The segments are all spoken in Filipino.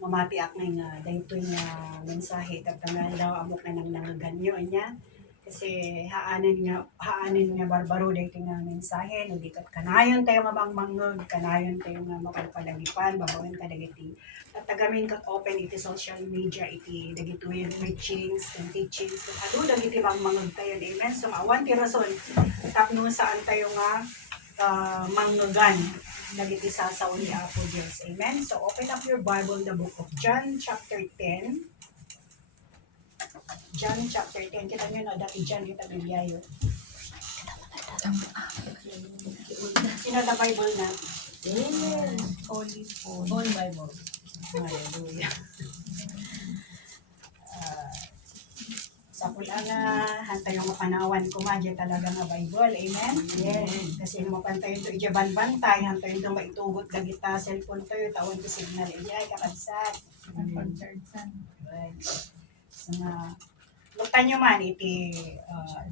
mamati akna nga daytoy nga mensahe tagtangan daw amok na nang nangaganyo niya. Kasi haanin nga barbaro daytoy nga mensahe no di kat kanayon tayo nga mangmangod, kanayon tayo nga mapalpalagipan, babawin ka dagiti. At tagamin kat open iti social media iti dagitoy preachings and teachings. Ado dagiti mangmangod tayo. Amen. So awan ti rason tapno saan tayo nga mangnugan nagiti sasaw ni Apo Diyos. Amen? So, open up your Bible, the book of John chapter 10. John chapter 10. Kita nyo na, dati John kita bigyayo. Sino the Bible na? Holy Phone. Holy Bible. Hallelujah. Sa pula nga, hantay yung mapanawan ko madya talaga nga Bible. Amen? Yes. Kasi mapantay ito, ijaban bantay, hantay ito maitugot gagita, cellphone tayo, tawon ko signal, iyay, kakadsat. Right. So nga, luktan nyo man, iti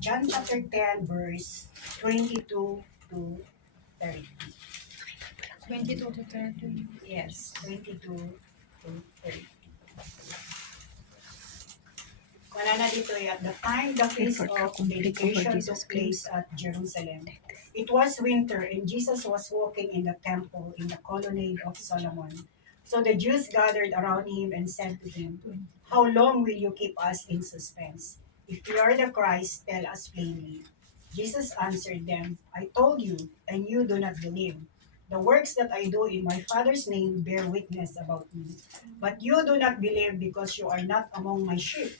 John chapter 10, verse 22 to 30. 22 to 30. Yes, 22 to 30. Wala na dito at the time the feast of dedication took place at Jerusalem. It was winter and Jesus was walking in the temple in the colonnade of Solomon. So the Jews gathered around him and said to him, "How long will you keep us in suspense? If you are the Christ, tell us plainly." Jesus answered them, "I told you, and you do not believe. The works that I do in my Father's name bear witness about me. But you do not believe because you are not among my sheep.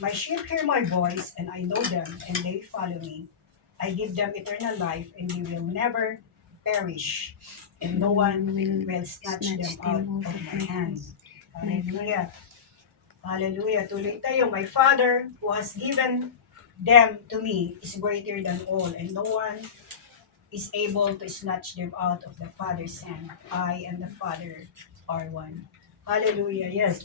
My sheep hear my voice, and I know them, and they follow me. I give them eternal life, and they will never perish, and no one will snatch them out of my hand." Hallelujah. Hallelujah. Tuloy tayo. My Father, who has given them to me, is greater than all, and no one is able to snatch them out of the Father's hand. I and the Father are one. Hallelujah. Yes.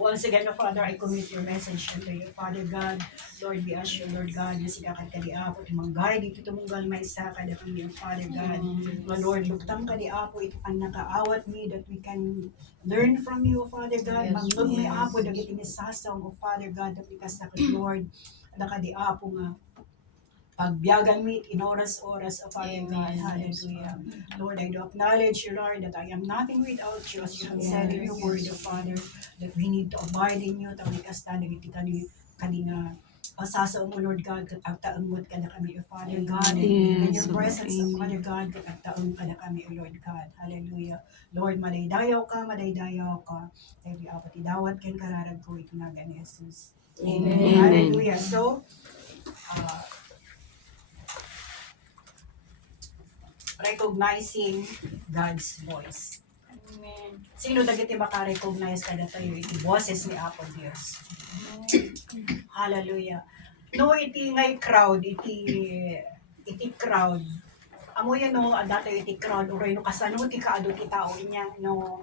Once again, Father, I commit your message unto you. Father God, Lord, we ask you, Lord God, na sigakat ka di Apo, tumangay dito tumunggal may sa ka na kami, Father God. My Lord, luktang ka di Apo, ito ang nakaawat me that we can learn from you, Father God. Manglog may Apo, dagit inisasaw mo, Father God, that we kasakot, Lord, na ka di Apo nga pagbiyagan mi in oras-oras of Father God. Hallelujah. Lord, I do acknowledge you, Lord, that I am nothing without you, as you have said in your word, O Father, that we need to abide in you, tawag kasta, nagiti kanina, pasasa mo, Lord God, katagtaangod ka na kami, O Father God, and in your presence, O Father God, katagtaang ka na kami, O Lord God. Hallelujah. Lord, madaydayaw ka. Tayo apat idawat ken kararag ko, ito na ni Jesus. Amen. Hallelujah. So, recognizing God's voice. Amen. Sino dagiti maka-recognize kada tayo iti boses ni Apo Dios. Hallelujah. No iti ngay crowd, iti crowd. Amo yan no, dati iti crowd uray no kasano ti kaado ti tao inya no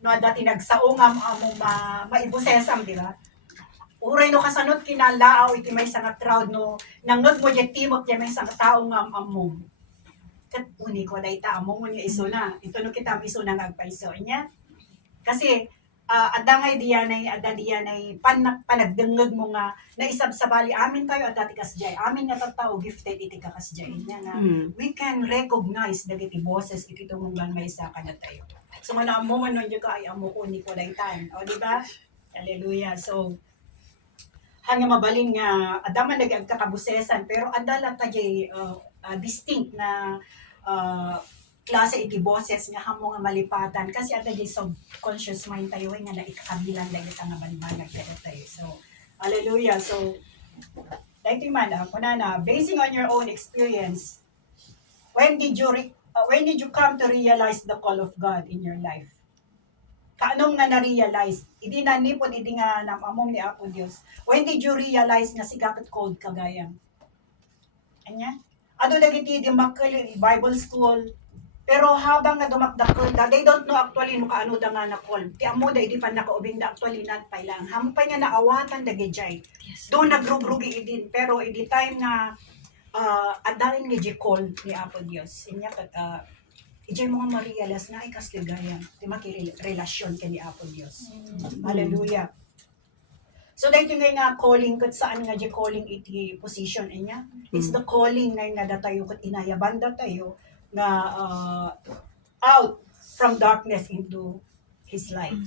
dati nagsaong amo maibusesam, di ba? Uray no kasanot kinalaaw iti may nga crowd no nangag mo di timot di may nga tao nga amo. Kat uni ko dahil amo mo niya iso na. Ito no kita iso na ngagpaiso niya. Kasi ada diyanay panagdengeg mo nga na isab sa bali amin tayo at dati kasjay. Amin nga tattao gifted iti kakasjay niya nga we can recognize dagiti boses iti tumunggan may isa kada tayo. So man amo man nun ka ay amo ko ni ko daytan. O di ba? Hallelujah. So hanga mabalin nga adaman nagagkakabusesan pero adala tayo distinct na klase iti boses nga hamo nga malipatan kasi ada di subconscious mind tayo nga na ikakabilan dahil nga banbanag kada tayo. So, hallelujah. So, dahil man, basing on your own experience, when did you come to realize the call of God in your life? Kaanong nga na-realize? Idi na nipon, idi nga namamong ni Apo Diyos. When did you realize nga si kakit called kagayang? Anya? Ado dagiti di makkel Bible school. Pero habang nga dumakdakol da, they don't know actually no kaano da nga na-call. Ti amo da idi pa nakaubing da actually not pa lang. Hampay nga naawatan dagijay. Do nagrugrugi idin pero idi time na adalin nga call ni Apo Dios. Inya kat ijay mga marialas na ay kasligayan, ti makirelasyon kani Apo Dios. Amen. Hallelujah. So dahito nga calling kat saan nga di calling iti position niya. It's the calling nga datayo kat inayaban datayo nga out from darkness into His light.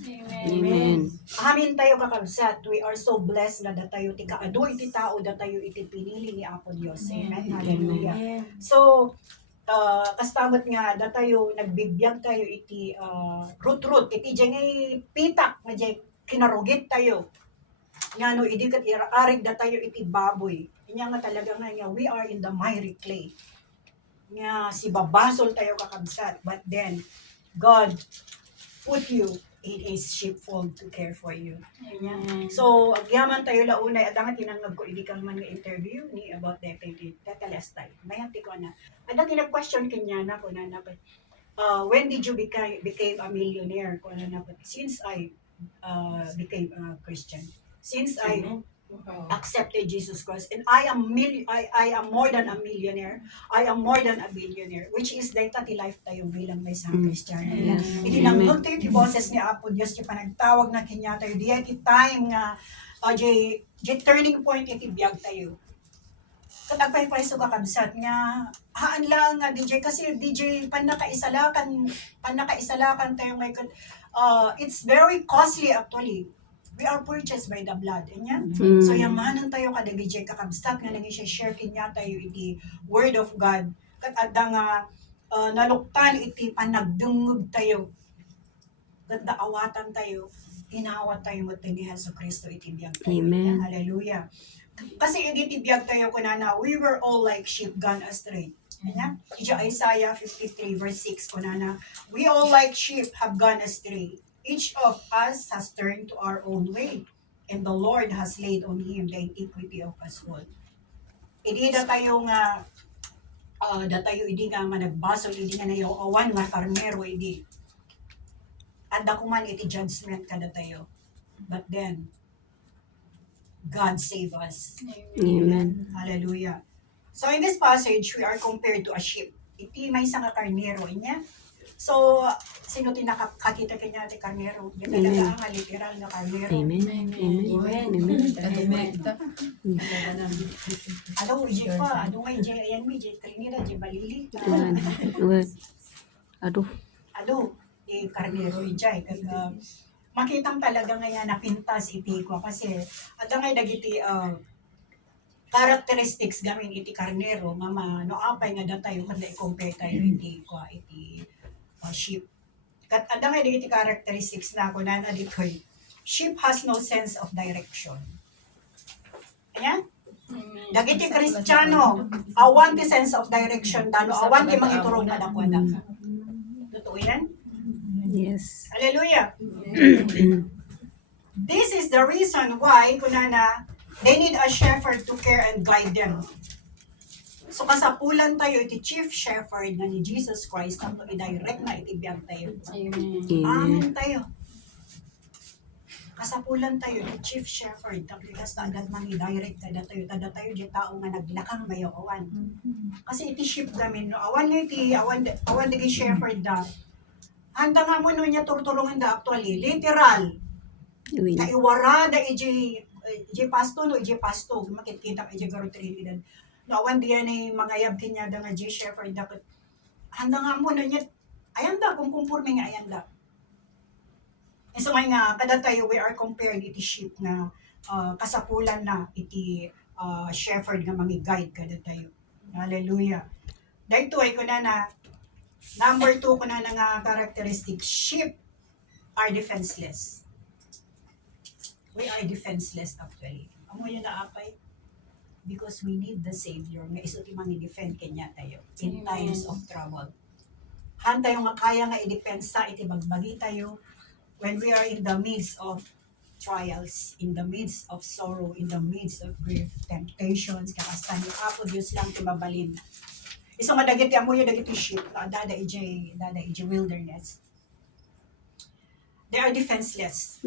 Amen. Amin tayo kakabsat. We are so blessed na datayo ti kaado iti tao datayo iti pinili ni Apo Dios. Amen. Hallelujah. Amen. So kastamot nga datayo nagbibiyag tayo iti root iti jengay pitak nga jay kinarugit tayo. Nga no idi kat arig datayo iti baboy. Inya nga talaga nga we are in the miry clay. Nga si babasol tayo kakabsat. But then God put you in His sheepfold to care for you. Amen. So, agyaman tayo launay, at nga tinanggap ko, hindi kang man nga-interview ni about deputy tetelestay. Mayanti ko na. At ang question kanya na ko na when did you became a millionaire? Ko na since I became a Christian. Since I accepted Jesus Christ, and I am more than a millionaire. I am more than a billionaire, which is data ti life tayo bilang may isang Kristiyano. Yes. Itinanggol tayo ti boses ni Apo Dios ti panagtawag na kanya tayo di ti time nga jay turning point iti biyag tayo. Kat agpay paiso kakabsat nga haan lang nga DJ kasi DJ panakaisalakan tayo ngayon. It's very costly actually. We are purchased by the blood. Anya? So yamanan tayo kada DJ kakabsat nga nang i-share kinya tayo iti word of God. Kat adda nga naluktan iti panagdungog tayo. Kat daawatan tayo. Hinawat tayo mo ni Hesus Kristo iti biyag tayo. Amen. Hallelujah. Kasi iti biyag tayo kunana, we were all like sheep gone astray. Anya? Iti Isaiah 53 verse 6 kunana, we all like sheep have gone astray. Each of us has turned to our own way, and the Lord has laid on Him the iniquity of us all. Idi da tayo nga, idi nga managbasol, idi nga nayo awan nga karmero, idi. Anda ko man iti judgment kada tayo. But then, God save us. Amen. Hallelujah. So in this passage, we are compared to a sheep. Iti may isang karnero niya. So, sino tinakakita kanya ni karnero? Yung talaga ang literal na karnero. Amen. Amen. Amen. Ano, ije pa. Ano nga, ije, ayan mi, ije, Trinidad, ije, Balili. Aduh. Ano, karnero, ije. Makitang talaga nga yan, napintas iti ko. Kasi, ada nga dagiti, characteristics gamin iti karnero, nga no apay nga datayo, kada i-compare tayo iti ko, iti sheep. Kat ada nga iti characteristics na ako na ditoy. Sheep has no sense of direction. Ayan? Dagiti Kristiyano, awan ti sense of direction, tano awan ti mangiturong kadakwada. Totoo yan? Yes. Hallelujah. This is the reason why kunana they need a shepherd to care and guide them. So kasapulan tayo iti chief shepherd na ni Jesus Christ ang i-direct na itibiyag tayo. Amen. Amen tayo. Kasapulan tayo iti chief shepherd tagligas na agad mang i-direct tada tayo di tao nga naglakang bayo awan. Kasi iti sheep gamin no awan nga iti awan digi shepherd da. Handa nga mo no niya turturungan da actually literal. Uy. Kaiwara da iji pasto no iji pasto makikita iji garo Trinidad. No awan diyan ay mangayab kinya da nga iji shepherd dapat handa nga mo no niya ayan da kung kumpurme nga ayan da. So nga kada tayo we are compared iti sheep na kasapulan na iti shepherd nga mangi-guide kada tayo. Hallelujah. Dahito ay kuna na number 2 kuna na nga characteristic, sheep are defenseless. We are defenseless actually. Amo yun na apay because we need the Savior nga iso ti mangi-defend kanya tayo in times of trouble. Han tayo nga kaya nga i-depensa iti bagbagi tayo when we are in the midst of trials, in the midst of sorrow, in the midst of grief, temptations, kakastan ni Apo Diyos lang timabalin. Isang madagiti amo yung dagiti sheep, dada ije wilderness. They are defenseless.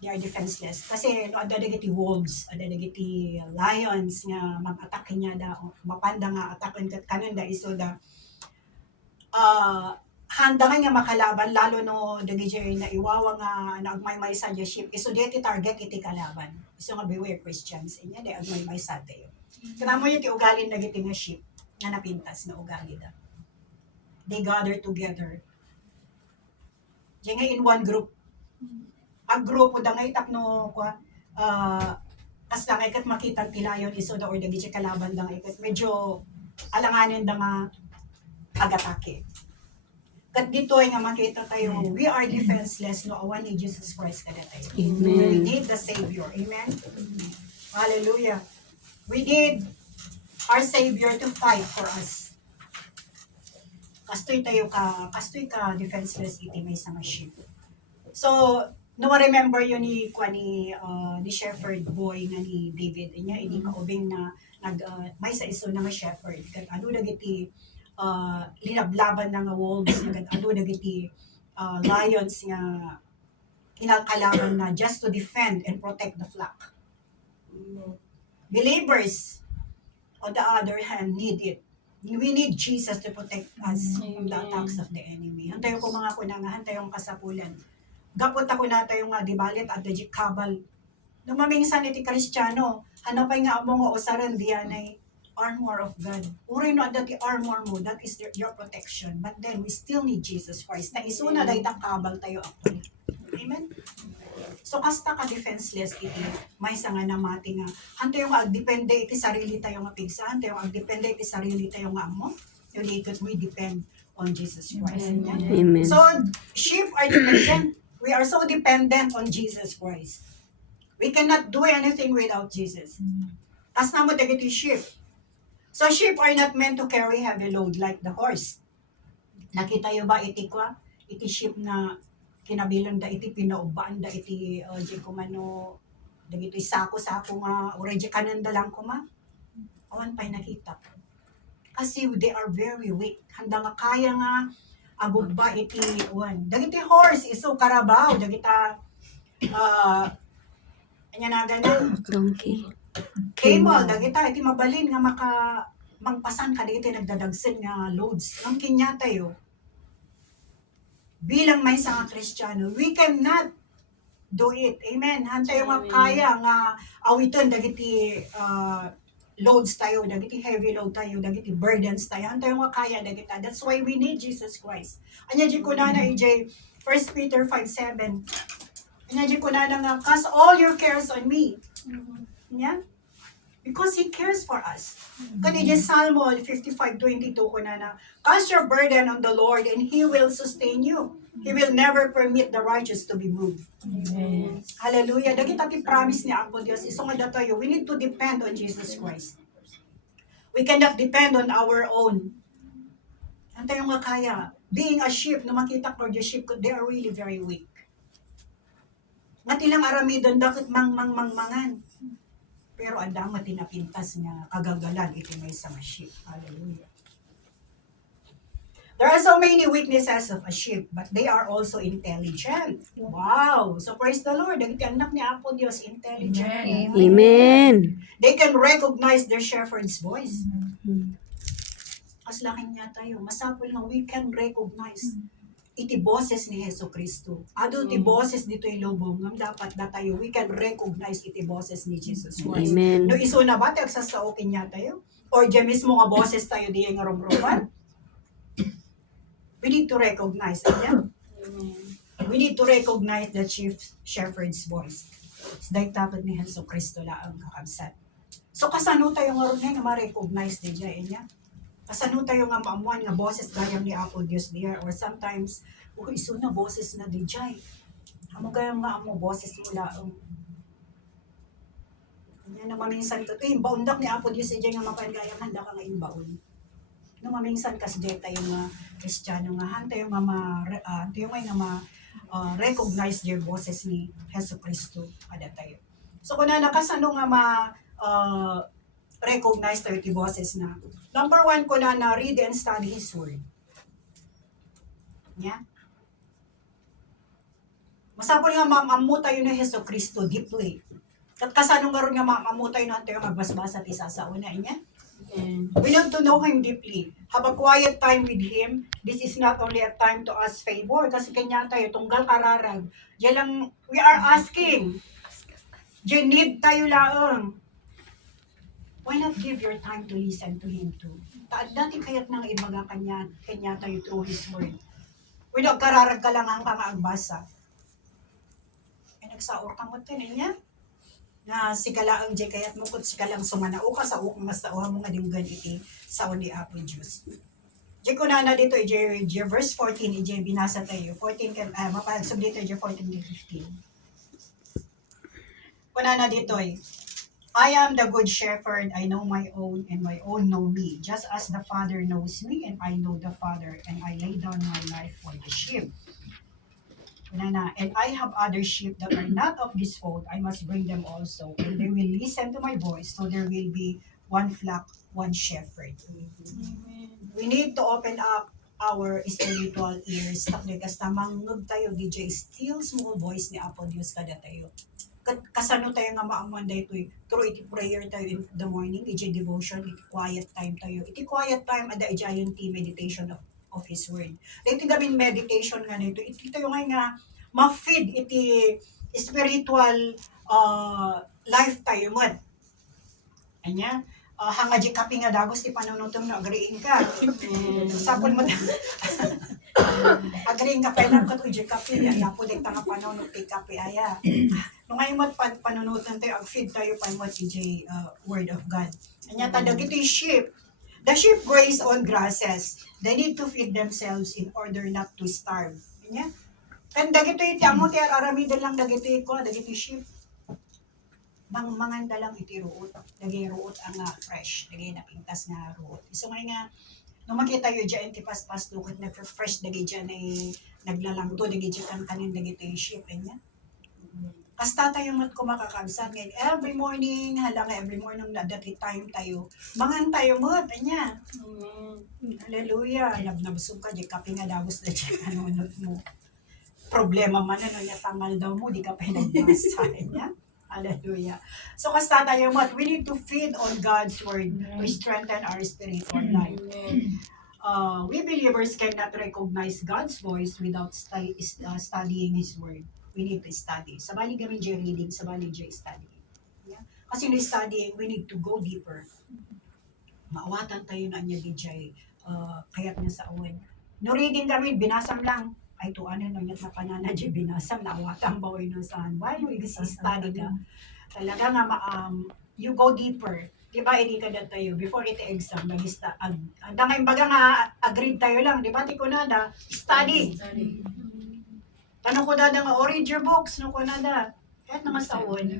They are defenseless. Kasi no ada dagiti wolves, ada dagiti lions nga mag-attack niya da, mapanda nga attack kat kanon da iso da handa nga makalaban lalo no dagiti na iwawa nga nagmaymay sa ship iso deti target iti kalaban. Iso nga beware Christians inya de agmaymay sa tayo. Kanamo yung ti ugalin dagiti nga ship nga napintas na ugali da. They gather together. Diyan nga in one group. Ang grupo da nga itapno kwa kas lang ikat makita tilayon iso da or dagiti kalaban da nga ikat medyo alanganin da nga agatake. Kat dito ay nga makita tayo, we are defenseless no awan ni Jesus Christ kada tayo. We Amen. need the Savior. Amen? Hallelujah. We need our Savior to fight for us. Kastoy ka defenseless iti may sa ship. So, no remember yun ni shepherd boy nga ni David. Inya, hindi kaubing na may sa iso na nga shepherd. Kat ano dagiti linablaban na nga wolves nga ano dagiti lions nga kinakalaban na just to defend and protect the flock. Believers, on the other hand, need it. We need Jesus to protect us from the attacks of the enemy. Hantayo ko mga kunanga, hantayo ang kasapulan. Gapot ako na tayo nga dibalit at the kabal. Numamingsan iti Kristiyano, hanapay nga amo nga usaran diyan ay armor of God. Uray no dati armor mo, that is your protection. But then, we still need Jesus Christ. Na isuna dahi kabal tayo actually. Amen? So, kasta ka defenseless iti, may sa nga namati nga, hanto yung agdepende iti sarili tayo nga pigsa, hanto yung agdepende iti sarili tayo nga amo, yun because we depend on Jesus Christ. Amen. So, sheep are dependent. We are so dependent on Jesus Christ. We cannot do anything without Jesus. Kas na mo dagiti sheep. So, sheep are not meant to carry heavy load like the horse. Nakita yo ba iti kwa? Iti sheep na kinabilang da iti pinaubaan da iti di kumano dagiti sako-sako nga oreji kanan da lang kuma. Awan pa'y nakita. Kasi they are very weak. Handa nga kaya nga agugba iti uwan. Dagiti horse iso karabaw dagita anya na ganan Donkey. camel dagita iti mabalin nga mangpasan ka dagiti nagdadagsen nga loads. Ang kinya tayo bilang may sa Kristiyano, we cannot do it. Amen. Hantay nga kaya nga awiton dagiti loads tayo, dagiti heavy load tayo, dagiti burdens tayo. Hantay nga kaya dagita. That's why we need Jesus Christ. Anya di ko na EJ 1 Peter 5:7. Anya di ko na nga cast all your cares on me. Yeah? Because He cares for us. Kanina Salmo 55:22 ko na cast your burden on the Lord and He will sustain you. He will never permit the righteous to be moved. Amen. Hallelujah. Dagiti ti promise ni Apo Dios. Iso nga datayo, we need to depend on Jesus Christ. We cannot depend on our own. Antayo nga kaya. Being a sheep, na makita ko the sheep, they are really very weak. Nga tilang aramidon, dakit mangan. Pero andang matinapintas nga kagagalan iti may sa sheep. Hallelujah. There are so many weaknesses of a sheep, but they are also intelligent. Wow! So praise the Lord. Dagiti anak ni Apo Dios intelligent. Amen. They can recognize their shepherd's voice. As laking niya tayo, masapol nga we can recognize iti boses ni Hesus Kristo. Ado ti boses dito ilubong, ngam dapat datayo, we can recognize iti boses ni Jesus Christ. Amen. No iso na ba, tagsasaukin niya tayo? Or diya mismo nga boses tayo di nga rumruman? We need to recognize it. Yeah? We need to recognize the chief shepherd's voice. Dahil dapat ni Hesus Kristo lang kakabsat. So kasano tayo nga rin nga ma-recognize di dyan niya? Kasano tayo nga maamuan nga boses gayam ni Apo Dios diya? Or sometimes, iso na boses na di dyan. Amo gayam nga amo boses mula. Yan na maminsan ko. Baundak ni Apo Dios diya nga mapangayam handa ka nga imbaon. No maminsan kas diya tayo nga Kristiyano nga hantay nga recognize their boses ni Hesus Kristo ada tayo. So kung nakasano nga recognize tayo ti boses na. Number 1 ko na read and study His Word. Yeah? Masapol nga mamamu tayo ni Hesus Kristo deeply. Kat kasano nga ron nga mamamu tayo na tayo magbasbasa ti sa una niya. We need to know Him deeply. Have a quiet time with Him. This is not only a time to ask favor. Kasi kanya tayo, tunggal kararag. Yan lang, we are asking. You need tayo laang. Why not give your time to listen to Him too? Dati kaya't nang ibaga kanya tayo through His Word. We don't kararag ka lang ang agbasa. Ay nagsaor ka mo niya. Na sikala ang jay kaya't mukot sikalang sumanao ka sa ukang masauha mo nga dinggan iti sa ni Apo Diyos. Jay ko na dito jay verse 14 jay binasa tayo 14 kan mapagsub dito jay 14 to 15. Kuna na dito I am the good shepherd, I know my own and my own know me, just as the Father knows me and I know the Father and I lay down my life for the sheep. And I have other sheep that are not of this fold. I must bring them also, and they will listen to my voice. So there will be one flock, one shepherd. We need to open up our spiritual ears. Kasi mangnog tayo, DJ, still small voice ni Apo Diyos kada tayo. Kasano tayo nga maamuan dahito through iti prayer tayo in the morning, iti devotion, iti quiet time tayo. Iti quiet time, ada giant meditation of His Word. Dahito gamin meditation nga nito, iti tayo nga ma-feed iti spiritual life tayo mo. Anya, hanga di kapi nga dagos ti panunutom na agriin ka. Sapon mo agriin ka pa lang ka to di kapi, ya po dek tanga panunot ti kapi aya. No ngayon mo panunutom tayo, ag-feed tayo pa mo ti Word of God. Anya tadag ito yung sheep. The sheep graze on grasses. They need to feed themselves in order not to starve. Anya? Kan dagito iti amo ti aramidan lang dagito ko, dagito sheep. Mangan lang iti ruot. Dagi ruot ang fresh, dagi napintas nga ruot. So nga nung makita yo diyan ti paspas dukot nag-fresh dagi diyan ay naglalangto dagi diyan kanin dagito yung sheep anya. Kasta tayo mat ko makakabsan ngayon. Every morning, every morning na dati time tayo. Mangan tayo mat, anya. Hallelujah. Nabusog ka, di kapi nga dagos na dyan, anunod mo. Problema man, niya tangal daw mo, di ka pa nagbasa, anya. Hallelujah. So kasta tayo mat, we need to feed on God's Word to strengthen our spiritual life. We believers cannot recognize God's voice without studying His Word. We need to study. Sabali kami dyan reading, sabali dyan studying. Yeah? Kasi no studying, we need to go deeper. Maawatan tayo na niya dyan, kaya't niya sa awan. No reading kami, binasam lang. Ay tuanan no niya na panana dyan, binasam, naawatan ba o saan. Why you study ka? Talaga nga, you go deeper. Diba, hindi ka na tayo, before iti exam, nag-study. Ang ngayon baga nga, agreed tayo lang, diba, tiko na da, study. Tanong ko dada nga, read your books, no ko nada. Kahit naman sa on,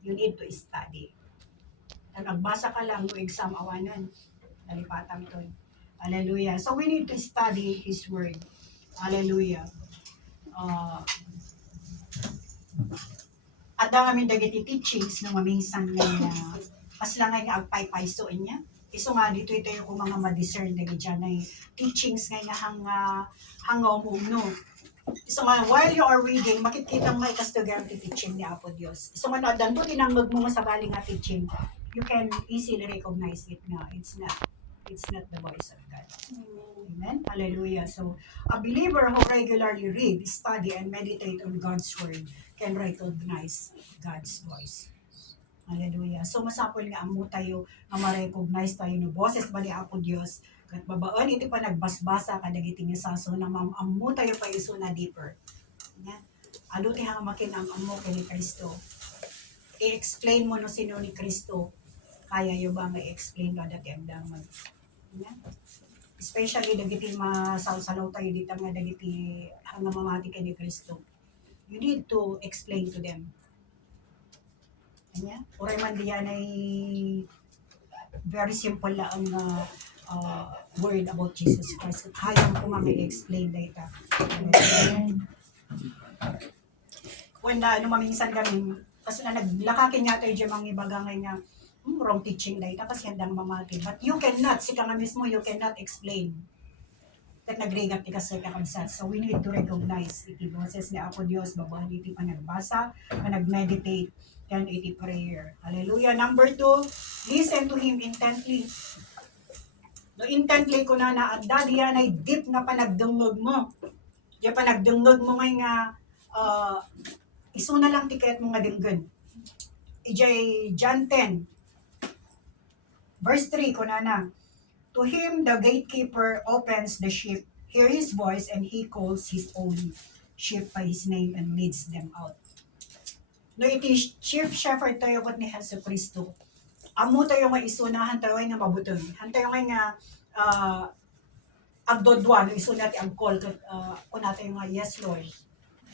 you need to study. Nagbasa ka lang, no exam awanan. Nalipatan to. Hallelujah. So we need to study His Word. Hallelujah. At ang dagiti teachings no maminsan nga pas lang nga agpay-paysoin niya. Iso nga dito ito yung mga ma-discern dagi dyan ay teachings nga hanga umumno. So nga, while you are reading, makikita mo may kastugan ti teaching ni Apo Diyos. So nga, nadan po, tinanggag mo sa bali nga teaching, you can easily recognize it na it's not the voice of God. Amen? Hallelujah. So, a believer who regularly read, study, and meditate on God's Word can recognize God's voice. Hallelujah. So, masapol nga amo tayo na ma-recognize tayo ng boses ba ni Apo Diyos. At babaan, iti pa nagbasbasa kadagiti nga saso na maamu tayo pa iso na deeper. Yan. Alo ti hang makin ang amo kay ni Kristo. I-explain mo no sino ni Kristo. Kaya yo ba ma-explain ba dati ang damag. Yan. Especially dagiti masalaw tayo dito nga dagiti hang mamati kay ni Kristo. You need to explain to them. Yan. Oray man diyan ay very simple lang ang word about Jesus Christ. Kaya ko ma-explain dito. When maminsan kami, kasi na naglakakin nga tayo dyan mga ibagangay nga, wrong teaching dito kasi handang mamati. But you cannot, sika nga mismo, you cannot explain. At nagregat ti kasi kakabsat. So we need to recognize iti boses ni Apo Diyos, babahan iti pa nagbasa, pa nag-meditate, and iti prayer. Hallelujah. Number 2, listen to Him intently. No intently ko na naadda diyan ay deep nga panagdungog mo. Diya panagdungog mo ngay nga isuna lang tiket mo nga dinggan. Ijay John 10 verse 3 ko na. To him the gatekeeper opens the sheep, hear his voice, and he calls his own sheep by his name and leads them out. No iti chief shepherd tayo kot ni Hesus Kristo. Amo tayo nga isunahan tayo nga mabutong. Hantayo nga agdodwa no isuna ti agcall kat kun tayo nga yes Lord.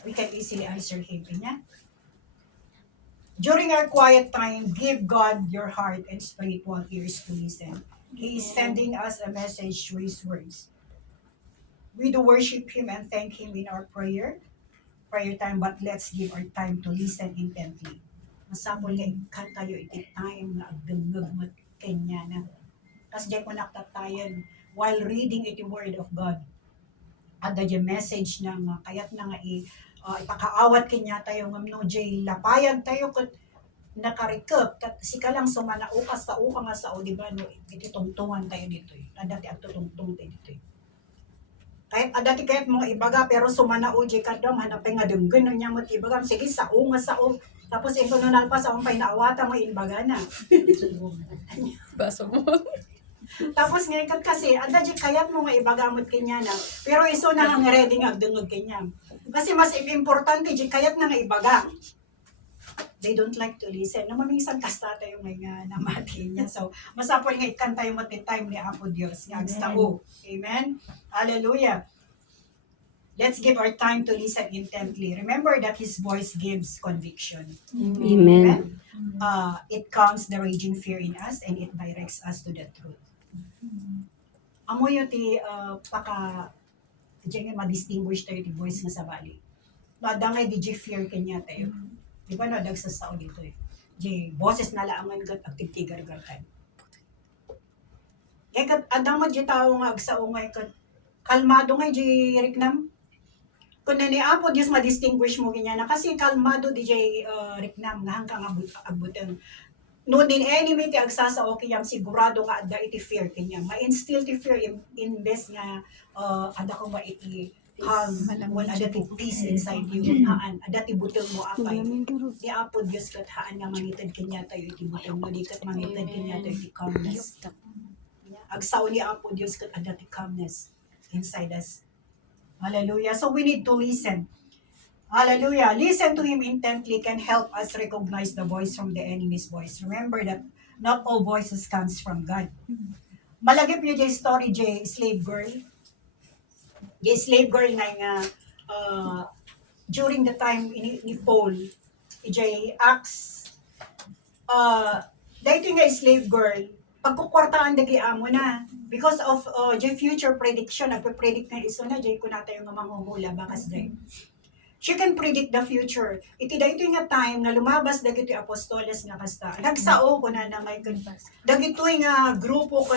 We can easily answer him. Kanya? During our quiet time, give God your heart and spiritual ears to listen. He is sending us a message through His words. We do worship Him and thank Him in our prayer time, but let's give our time to listen intently. Masapol nga ikan tayo iti time na agdungog mo kanya na. Kasi di ko nakatayan while reading iti word of God. At the message na nga, kayat na nga ipakaawat kanya tayo ng no jay lapayag tayo kat nakarikap kat sika lang sumanaukas sa uka nga sao di ba no iti tungtungan tayo dito adati agtutungtung tayo dito kahit adati kahit mga ibaga pero sumanao jay kadam hanapay nga denggen no nya mo ibaga sige sao nga sao tapos ito no nalpas ang pay naawata mo imbaga na Baso mo. tapos ngayon kasi adati kayat mo nga ibagamot kanya na pero iso na nga ready nga agdengeg kanya kasi mas importante jay kayat na nga ibaga. They don't like to listen. No, maminsan kasta tayo nga namati niya. So, masapol nga ikan tayo mo time ni Apo Diyos. Nga agstao. Amen? Hallelujah. Let's give our time to listen intently. Remember that His voice gives conviction. Amen. It calms the raging fear in us and it directs us to the truth. Amo yung diyan nga ma-distinguish tayo ti voice nga sa bali. Madangay di fear kanya tayo. Di ba no, dagsasao dito eh. Di, boses na laangan gat agtigtigar-garkan. Kaya kat, adang mo di tao nga agsao nga kat, kalmado nga di riknam. Kung na ni Apo, Diyos ma-distinguish mo ganyan na kasi kalmado di riknam nga hanggang agbutang. No din enemy ti agsasao kayang sigurado ka adda iti fear kanyang. Ma-instill ti fear imbes nga ada ko iti calm, wala ada ti peace inside you. Haan, ada ti butang mo apay. Di Apo Diyos kat haan nga mangitad kanya tayo iti butang mo. Di kat mangitad kanya tayo iti calmness. Agsaw ni Apo Diyos kat ada ti calmness inside us. Hallelujah. So we need to listen. Hallelujah. Listen to Him intently can help us recognize the voice from the enemy's voice. Remember that not all voices comes from God. Malagip niyo jay story jay slave girl. Jay slave girl nga during the time ni Paul, jay Acts, dahito nga slave girl, pagkukwartaan dagi amo na. Because of jay future prediction, nagpe-predict nga iso na, jay kunata yung manghuhula, bakas jay. She can predict the future. Iti dahito nga time nga lumabas dagito yung apostoles nga kasta. Nagsao ko na ngay dagito nga grupo ko,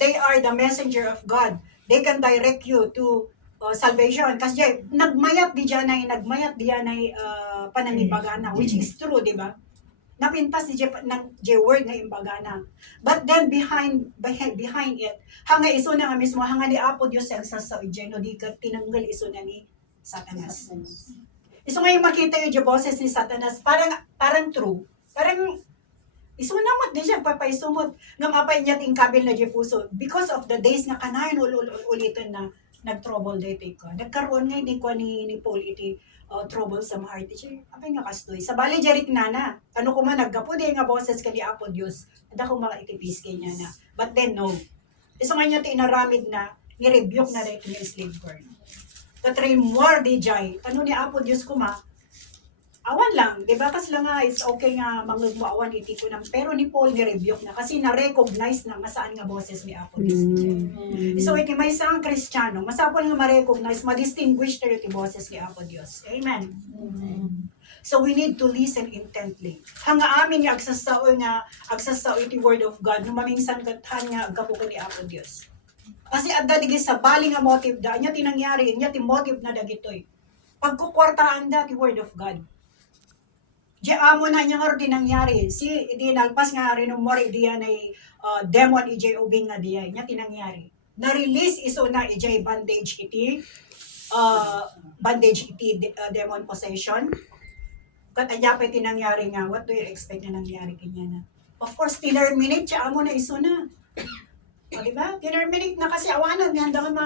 they are the messenger of God. They can direct you to salvation. Kasi nagmayat di diyan ay panangibagana, which is true, di ba? Napintas di word nga imbagana. But then behind it, hanga iso na nga mismo, hanga ni Apo Diyos sa no di ka tinanggal iso na ni Satanas. Iso nga yung makita yung boses ni Satanas, parang true. Parang isunamot din siya, papaisumot. Nga mapay niya ting kabil na di puso. Because of the days nga kanayon ulitin na nag-trouble dito ko. Nagkaroon nga ni Paul iti trouble sa heart. Apay nga kastoy. Sa bali jerik na. Ano ko man naggapo di nga boses kali Apo Diyos. Ada ko mga itipis kay niya na. But then no. Iso nga niya tinaramid na, ni-rebuke na dito yung slave girl. Katray more di jay. Ano ni Apo Diyos ko awan lang, di ba? Kasi lang nga, it's okay nga mangag mo awan iti ko nang. Pero ni Paul ni-rebuke na kasi na-recognize na nga saan nga boses ni Apo Diyos. So, iti may isang Kristiyano, masapol nga ma-recognize, ma-distinguish tayo iti boses ni Apo Diyos. Amen. So, we need to listen intently. Hanga amin nga agsasao iti word of God, nung mamingsan kathan nga agkapukan ni Apo Diyos. Kasi adda digay sa bali nga motive da, nya tinangyari, nya ti motive na dagitoy. Pagkukwartaan da ti word of God. Di amo na niya nga rin nangyari. Si di nalpas nga rin umor diyan ay demon ijay ubing nga diyan nya tinangyari. Na-release iso na ijay bandage iti demon possession. Kat anya pa tinangyari nga, what do you expect na nangyari kanya na? Of course, tinerminate siya amo na iso na. O, diba? Tinerminate na kasi awanan, handa ka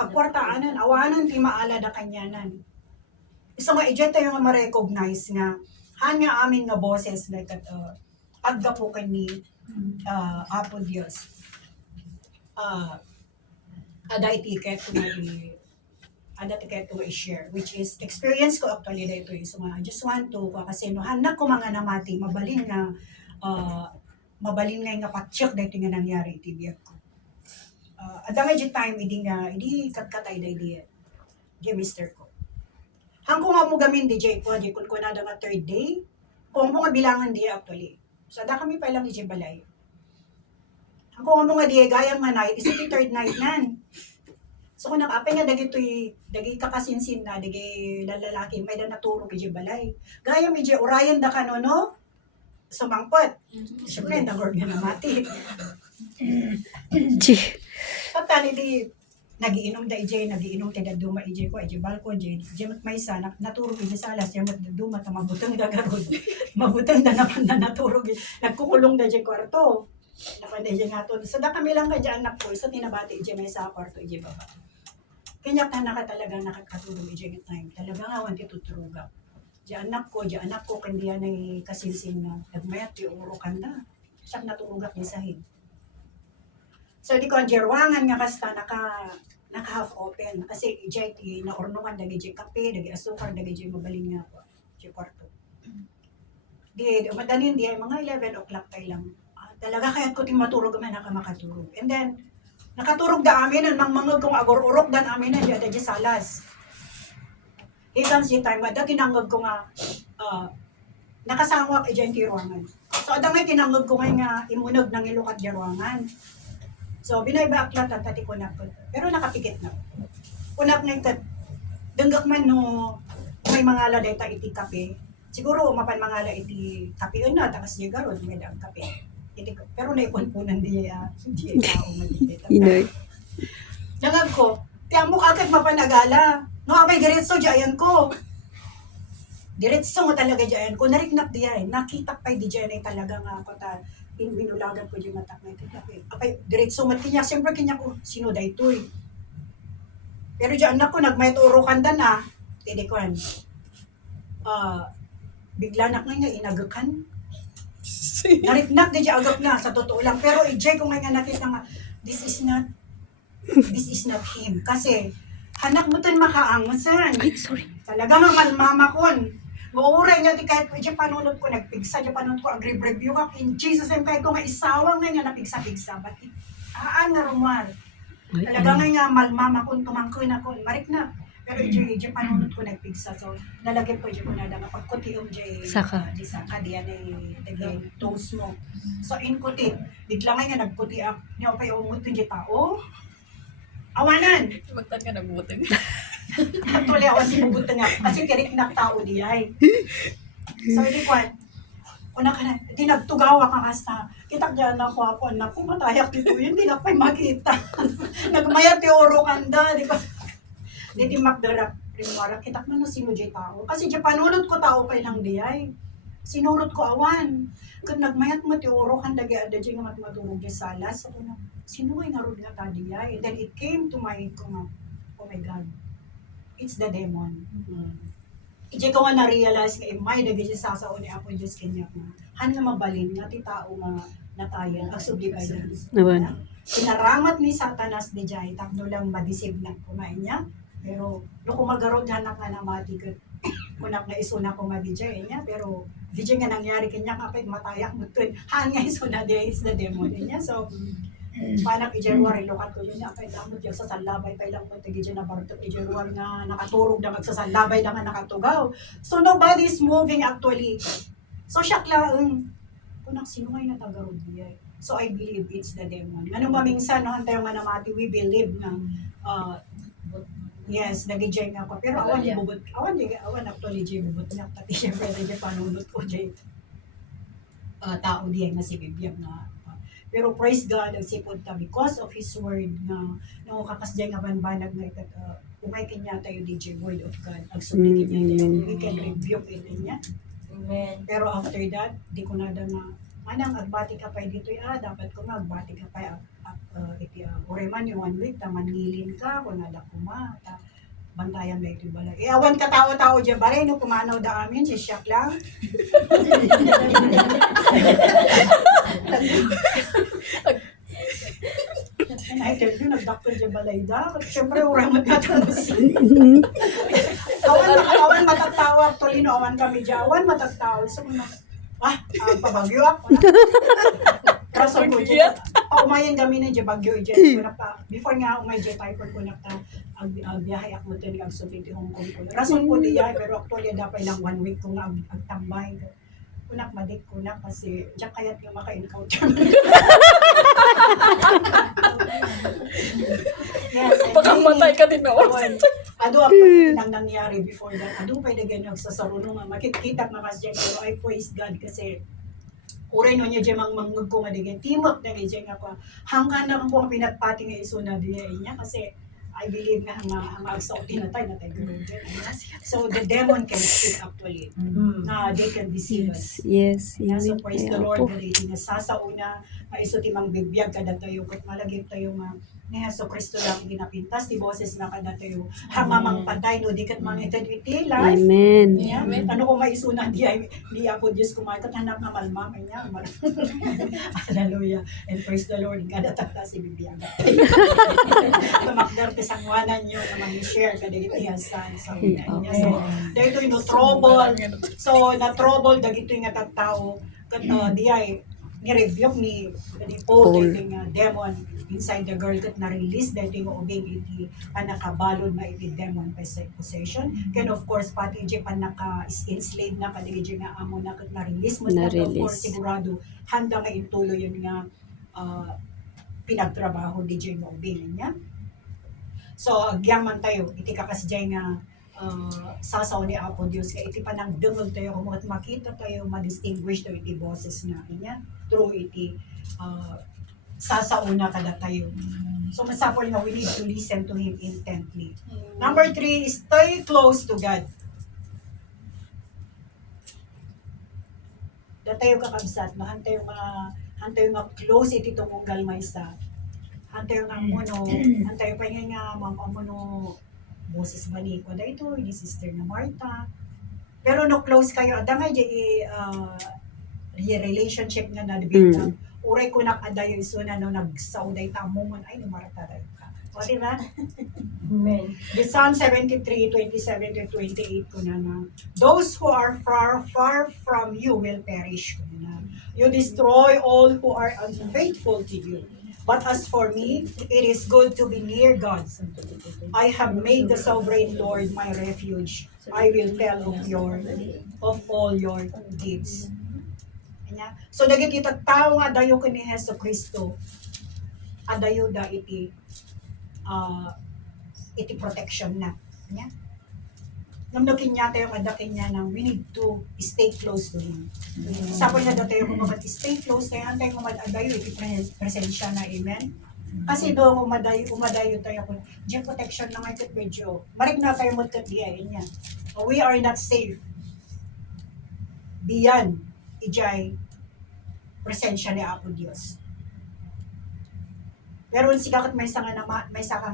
pagkwartaanan, awanan ti maala da kanyanan. Isa nga ijay tayo nga ma-recognize nga, han nga amin nga boses, like, paggapukan ni Apo Dios. Ada ticket to i-share, which is experience ko actually dito is I just want to, kasi no, hanak ko mga namati, mabalin nga patsyak dito nga nangyari iti biyak ko. Adamay di time, hindi katkatay da di mister ko. Hangko nga mo gamin di ko na nga third day, kung mo nga bilangan di actually. So ada kami pa lang di balay. Hangko nga mo nga di gayang nga night, is iti third night nan. So kung nakapay nga dagi kakasinsin na, dagi lalaki, may da naturo kiji balay. Gaya mi orayan da kano no, sumangpot. Siyempre, nagor nga namati. Chi. Tapos di, nagiinom da nagiinom tayo duma ije ko, ije balkon, ije may isa, naturo ije salas, ije duma, mabutang da garod. Mabutang da naman na naturo, nagkukulong da ije kwarto. Napanda ije nga to. So da kami lang ka dyan anak ko, isa tinabati ije may sa kwarto, ije baba. Kanya ka talagang nakakatulong ije time. Talaga nga, wanti tuturuga. Di anak ko, kandiya na kasilsing na nagmayat, di urukan na. Siya natulugak ni Sahid. So di ko ang jerwangan nga kasta naka-half open. Kasi ije naornungan, dagi ije kape, dagi asukar, dagi ije mabalin nga po. Ije kwarto. Di, madanin di, mga 11 o'clock tayo lang. Talaga kaya't ko ting maturog man makatulog. And then, nakaturog da amin, ang mga kong agor-urok dan amin na di salas. Hidang si time, ada tinanggag ko nga, nakasangwak dyan tiruangan. So, ada nga tinanggag ko nga imunog ng ilukat jaruangan. So, binaybaaklat at tati kunap. Pero nakapikit na. Kunap na yung danggak man no, may mga laday ta iti kape. Siguro, mapan mga la iti kape na, takas niya garod, may daang kape. Pero naipunpunan diya, hindi tao maligit. Inoy. Dangag ko, tiyan mo kagad mapanagala. No, may diretso diyan ko. Diretso mo talaga diyan ko. Nariknak diyan. Nakita pa di diyan ay talaga nga ako binulagan ko diyan matak na kita. Apay, diretso man kinya. Siyempre kinya ko, sino da ito eh. Pero diyan ako, nagmayturukan da na. Tidikuan. Bigla na nga inagakan. Nariknak di diyan agap nga, sa totoo lang. Pero ijay ko nga nakita nga, this is not him. Kasi, anak mo tan makaangosan. Ay, sorry. Talaga nga malmamakon. Mauuray niya, di kahit diyan panunod ko, nagpigsa, diyan panunod ko, agree-review ka, in Jesus, and kahit ko nga isawang nga napigsa-pigsa. But, nga rumar. Talaga nga malmamakon, tumangkoy na ko, marik na. Pero diyan panunod ko, nagpigsa. So, nalagyan ko diyan ko na nga, pagkutiom diyan, Saka. diyan ay toast mo. So, inkuti. Bigla nga nagputi ako, niya pa yung umutun diyan tao. Awanan! Magtan ka nagbuting. Actually, ako sinubutan nga. Kasi kirik na tao di ay. So, hindi ko, una ka na, di nagtugawa ka kasta. Kitak dyan ako, matayak dito yun, di na pa'y makita. Nagmayat yung orokanda, di ba? Di makdara, rimara, kitak man na sino dyan tao. Kasi dyan panunod ko tao pa ilang di ay. Sinurot ko awan. Kung nagmayat mo ti orokanda, ada dyan nga matulog dyan salas. So, sino ay narod nga tadi ay? And then it came to mind ko nga, oh my God, it's the demon. Ije ko nga na-realize nga, may naging sasao ni Apo Diyos kanya nga. Han nga mabalin nga, ti tao nga natayan, asubli kayo. Naman. Pinaramat ni Satanas ni Jai, takno lang madisib na kumain niya. Pero, no kumagarod hanak nga na matigat, kunak na isuna ko madijay niya, pero di nga nangyari kanya kapag matayak mo to. Han nga isuna di, it's the demon niya. So, panak ijerwar, ilukat ko yun, apay damot yung sasalabay pa ilang punta gidya na bartok ijerwar nga nakaturog na magsasalabay na nga nakatugaw. So nobody's moving actually. So siya lang, kunak sino kayo natagarod niya. So I believe it's the demon. Ano ba minsan, no, tayo manamati, we believe na Yes, nag-enjoy nga ako. Pero awan di bubot, awan actually di bubot na pati syempre di panunot ko di tao diyan nga si Bibiang na pero praise God ang sipod ta because of His word nga nung kakasdyan nga banbanag nga ikat umay kanya tayo DJ word of God ang sumikin niya Amen. we can rebuke it niya. Amen. Pero after that di ko nada nga manang agbati ka pa dito dapat ko nga agbati ka pa iti oreman yung 1 week ta manngilin ka kung nada kuma ta bantayan ba ito balay. Awan ka tao-tao dyan balay no kumanaw da amin si Siak lang. I tell you, nagdakil dyan balay da. Siyempre, urang magkatanos. Awan matagtawa. Actually, no, awan kami dyan. Awan matagtawa. So, pabagyo ako. Rason ko dyan. Umayan kami na dyan, bagyo dyan. Before nga, umay dyan tayo for kunakta. Ang biyahe ako dyan, ang subit Hong Kong ko. Rason ko diyan, pero actually, dapat lang 1 week ko nga ang tambay. Kunak, madik kunak kasi dyan kaya't nga maka-encounter. Yes, Pagkamatay ka din ako. Ado ako nang nangyari before that. Ado pa na ganyan sa sarunong makikita makasya pero I praise God kasi uray no niya dyan manggug ko nga digay. Timok na ganyan ako. Hanggang na ko pinatpati nga iso na diya niya kasi I believe nga ang agsaw tinatay na tayo. So the demon can speak actually. They can deceive us. Yes. Yeah, so Amen. praise the Kaya Lord po. na sasauna maiso timang bibiyag kada tayo kat malagip tayo ni Hesus Kristo lang ginapintas di boses na kada tayo hamamang patay no di kat mga eternity life. Amen. Yeah, ano ko maisuna di ako Diyos kumain kat hanap na malmamay niya. Hallelujah. And praise the Lord kada tata si bibiyag. Tumakdar kasangwanan nyo na mag-share kada itihasan sa una niya. So dahito yung trouble. So na trouble dagito yung tattao kat di ay ni-rebuke ni Paul iti nga demon inside the girl kat na-release dahil yung ubing iti panakabalod na iti demon possession. Can of course pati iti panaka-enslave na kadigi nga amo na kat na-release mo na of course sigurado handa nga itulo yun nga pinagtrabaho di yung ubing niya. So agyaman tayo iti kakasjay nga sasaw ni Apo Diyos kaya iti panang dungog tayo kung makita tayo ma-distinguish tayo iti boses na niya through iti sasauna kada tayo. So masapol nga we need to listen to Him intently. Number 3 is stay close to God. Datayo kakabsat, mahantayo nga close iti tunggal maysa. Hantayo nga amuno, hantayo pa niya nga amuno boses ba ni ko dahito, ni sister na Marta. Pero no close kayo, ada nga relationship nga na-build. Uray ko nakadayo iso na no nagsauday tamumon, ay no Marta dayo ka. O diba? Amen. The Psalm 73, 27 to 28 ko na those who are far from you will perish ko na. You destroy all who are unfaithful to you. But as for me, it is good to be near God. I have made the sovereign Lord my refuge. I will tell of all your deeds. So nagkikita tao nga dayo ko ni Hesus Kristo. Adayo da iti protection na. Namdokin niya tayo kadakin niya na we need to stay close to Him. Sabi na tayo kung stay close tayo, antay kung adayo iti presensya na, amen? Kasi doon umadayo tayo kung diyan protection na ngayon medyo marig na tayo magkat diyain niya. We are not safe beyond ijay presensya ni Apo Diyos. Pero sigakat may saka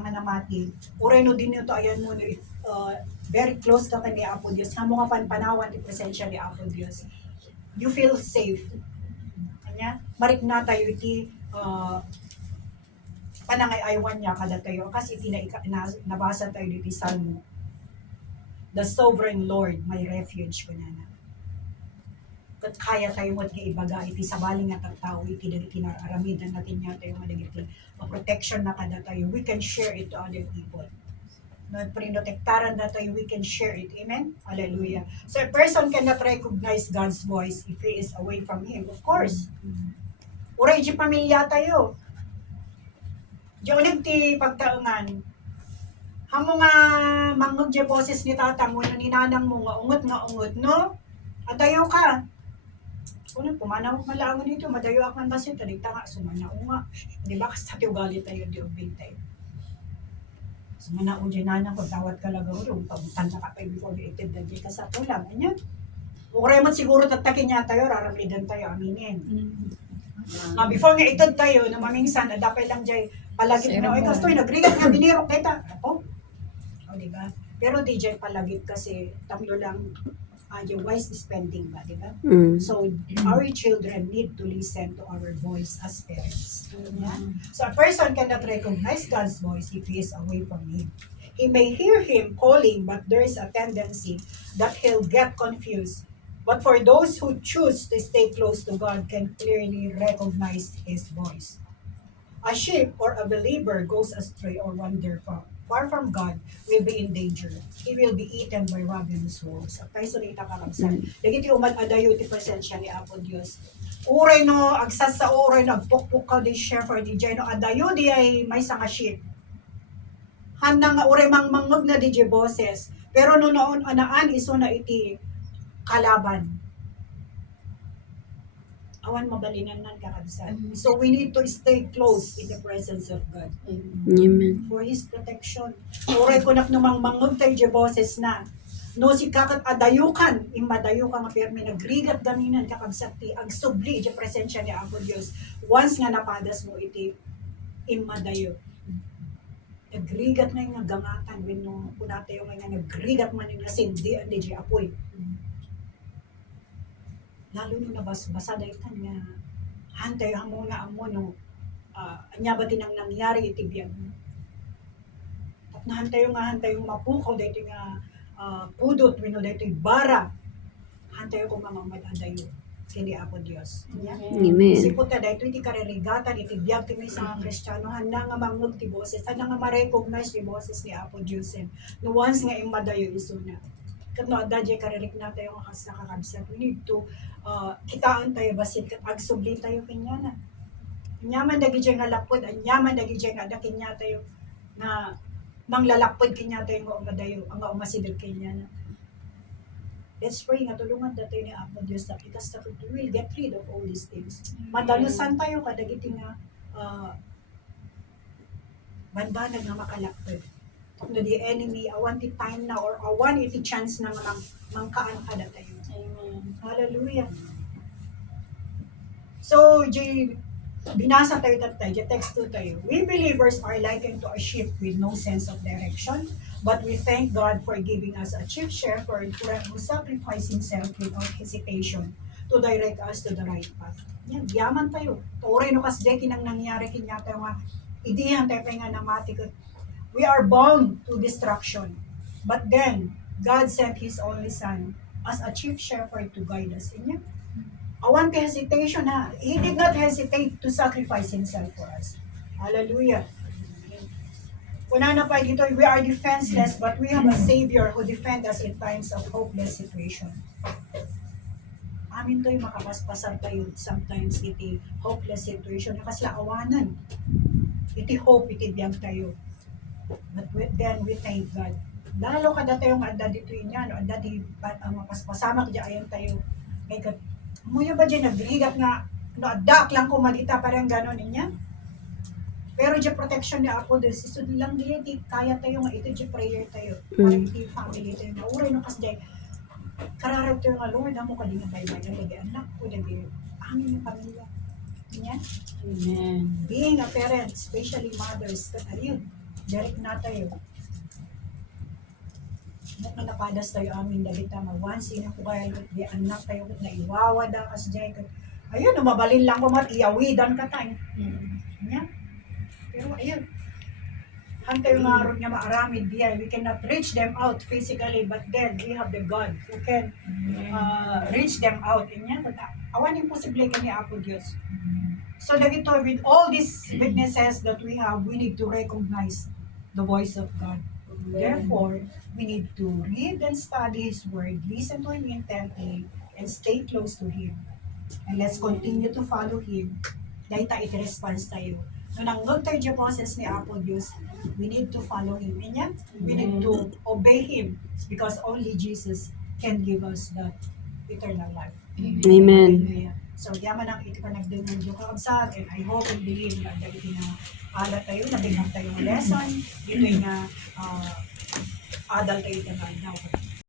nga namati, uray no din ito ayan mo very close ka ni Apo Diyos. Hamo nga panpanawan ni presensya ni Apo Diyos. You feel safe. Kanya, marik na tayo iti panangay-aywan niya kada tayo. Kasi iti nabasa tayo dito Salmo. The sovereign Lord, my refuge ko na. Kat kaya tayo mo nga ibaga iti sabaling nga tao iti dagiti nararamidan natin niya tayo nga dagiti protection na kada tayo. We can share it to other people. Prinotektaran na tayo, we can share it. Amen? Hallelujah. So a person cannot recognize God's voice if he is away from Him. Of course. Uray, di pamilya tayo. Di ulit ti pagtaungan. Hamo nga mangog je boses ni tatang mo ni nanang mo nga ungot no? Adayo ka. Kuno pumanaw malawan nito madayo ak man basit tadi tanga sumana nga. Di ba kasi tayo galit tayo di ubing tayo. Sumana un je nanang ko tawat ka lagaw ro pabutan ka pa before the 18 dagi ka sa tulang anya. Ure man siguro tatakin niya tayo raramidan tayo aminin. Before nga itod tayo na mamingsan na dapat lang jay palagit na oy kastoy nagrigat nga binirok kita. Ako. O di ba? Pero di jay palagit kasi tatlo lang yung wise spending ba, di ba? Mm. So our children need to listen to our voice as parents. Yeah? So a person cannot recognize God's voice if he is away from him. He may hear him calling, but there is a tendency that he'll get confused. But for those who choose to stay close to God can clearly recognize his voice. A sheep or a believer goes astray or wander far from God will be in danger. He will be eaten by ravenous wolves. At tayo sunita ka kamsan. Dagiti umad adayo ti presensya ni Apo Dios. Uray no, agsas sa uray, nagpukpuk ka di shepherd, di jay no, adayo di ay may sanga sheep. Handa nga uray mangmangog na di jay boses. Pero no noon anaan iso na iti kalaban. Awan mabalinan nan kakabsan. So we need to stay close in the presence of God. Amen. For His protection. Oray ko nak namang mangog tayo je boses na. No si kakat adayukan, imadayukan nga pirmi nagrigat gaminan kakabsati, ag subli je presensya ni Apo Dios. Once nga napadas mo iti imadayo. Nagrigat na yung gangatan when no kuna tayo nga nagrigat man yung nasindi andi je apoy. Lalo nung nabasa daytan nga hantay hamo nga amo no anya ba tinang nangyari iti biyag mo. At nahantay yung mapukaw dahito nga pudot wino dahito yung bara. Hantay ko mga madayo kini Apo Dios. Amen. Sipot ta dahito iti karerigatan iti biyag ti may sa Kristiyano handa nga mangod ti boses handa nga ma-recognize ti boses ni Apo Dios. No once nga imadayo isuna. Kat no adda jay karerik na tayo nga kas nakakabsat. We need to kitaan tayo basit kat agsubli tayo kanya na. Anyaman dagi jay nga lapod, anyaman dagi jay nga dakin niya tayo na manglalakpod kanya tayo nga umadayo, ang nga umasidil kanya na. Let's pray nga tulungan tayo ni Apo Diyos na kita sa we will get rid of all these things. Madalusan tayo kadagiti nga banbanag nga makalakpod. No the enemy, awan ti time na or awan iti chance na mangkaan kada tayo. Amen. Hallelujah. So, binasa tayo tatay, text to tayo. We believers are likened to a ship with no sense of direction, but we thank God for giving us a chief shepherd who sacrificed himself without hesitation to direct us to the right path. Yan, yaman tayo. Turay no kasde kinang nangyari kinya tayo nga, idihan tayo nga namati ko. We are bound to destruction. But then, God sent His only Son as a chief shepherd to guide us. Inya. Awan ka hesitation ha. He did not hesitate to sacrifice Himself for us. Hallelujah. Una na pa dito, we are defenseless but we have a Savior who defend us in times of hopeless situation. Amin to'y makapaspasan tayo sometimes iti hopeless situation kasi awanan. Iti hope, iti biyag tayo. But then we thank God. Lalo kada tayo nga adda dito niya, no? Adda di mapaspasamak di ayan tayo. May God. Muya ba dyan nagrigat nga, no, adda lang ko malita parang gano'n niya. Pero di protection ni Apo Diyos, isod lang di kaya tayo nga ito di prayer tayo. Para iti family tayo. Nauray no kasi di, kararag tayo nga Lord, amo ka di nga baybay na lagi anak ko, lagi amin yung pamilya. Niya? Amen. Being a parent, especially mothers, ayun, direct na tayo. Napadas tayo amin dahil tama. Once in a while, di anak tayo na iwawada kasi dyan. Ayun, mabalin lang ko iyawidan ka tayo. Nya? Pero ayun. Hantay yung araw niya maaramid diyan. We cannot reach them out physically, but then we have the God who can reach them out. Nya? Awan yung posible kami Apo Diyos. So dagito, with all these witnesses that we have, we need to recognize the voice of God. Therefore, we need to read and study His Word, listen to Him intently, and stay close to Him. And let's continue to follow Him. Dahil tayo iti-response tayo. No nanggod tayo dyan process ni Apo Diyos, we need to follow Him. Amen? We need to obey Him because only Jesus can give us the eternal life. Amen. Hallelujah. So, yaman ang ito pa nagdungan yung kakabsag, and I hope and believe na dahil ala tayo, nabigyan tayong lesson, dito yung adult tayo na